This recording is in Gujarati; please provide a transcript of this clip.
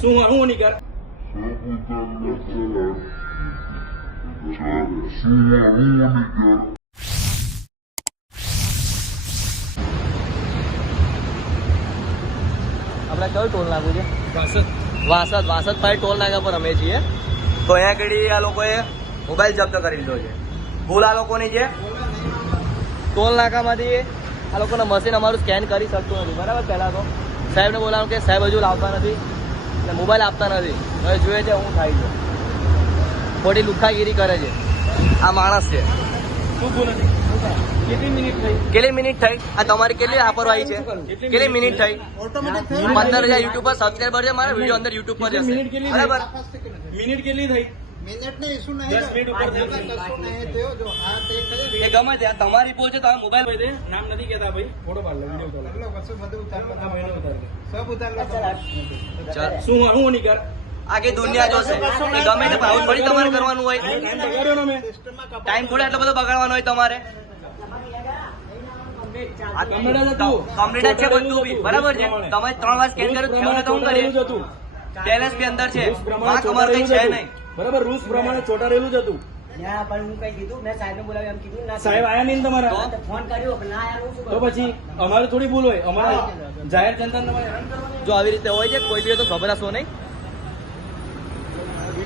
શું હું નહીં કર આપણે કયું ટોલ નાખવું છે? વાસદ. વાસદ ભાઈ ટોલ નાકા પર અમે છીએ. તો અહીંયા આગળ આ લોકોએ મોબાઈલ જપ્ત કરી લીધો છે. ભૂલ આ લોકોની છે. ટોલ નાકામાંથી આ લોકોના મશીન અમારું સ્કેન કરી શકતું નથી. બરાબર પહેલાં તો? સાહેબને બોલાવું કે સાહેબ હજુ લાવતા નથી અને મોબાઈલ આપતા નથી. હવે જોઈએ છે હું થાય છે. ખોટી લુખાગીરી કરે છે. આ માણસ છે. કેટલી મિનિટ થઈ? આ તમારી કેટલી લાપરવાહી છે? કેટલી મિનિટ થઈ? પંદર હજાર યુટ્યુબ પર સબસ્ક્રાઈબર છે મારા વીડિયો અંદર યુટ્યુબ પર જશે. મિનિટ કેટલી થઈ? બરાબર? મિનિટ કેટલી થઈ? તમારી છે તમે મોબાઈલ નામ નથી કેતા ભાઈ. ફોટો પાડ લે વીડિયો શું હું નહીં કર? આખી દુનિયા જોશે. એ ગમે તે ભાવ થોડી તમારે કરવાનું હોય. ટાઈમ ને થોડા એટલો બધો બગાડવાનો હોય તમારે. આ કમ્પ્લીટ છે બધું બી. બરાબર છે? તમે ત્રણ વાર સ્કેન કર્યું થયું તો હું કરીએ. હતું. બેલેન્સ બી અંદર છે. પ્રમાણે કઈ છે નહીં. બરાબર રૂલ્સ પ્રમાણે ચોટાડેલું જ હતું. ના પણ હું કઈ કીધું મેં સાહેબ બોલાવ્યું એમ કીધું ના સાહેબ આયા નહીં તમારા. તો? ફોન કર્યો પણ ના યાર હું તો પછી અમારે થોડી ભૂલ હોય. અમારે જાહેર જનતા તમારે જો આવી રીતે હોય છે કોઈ બી તો ગભરાશો નહીં.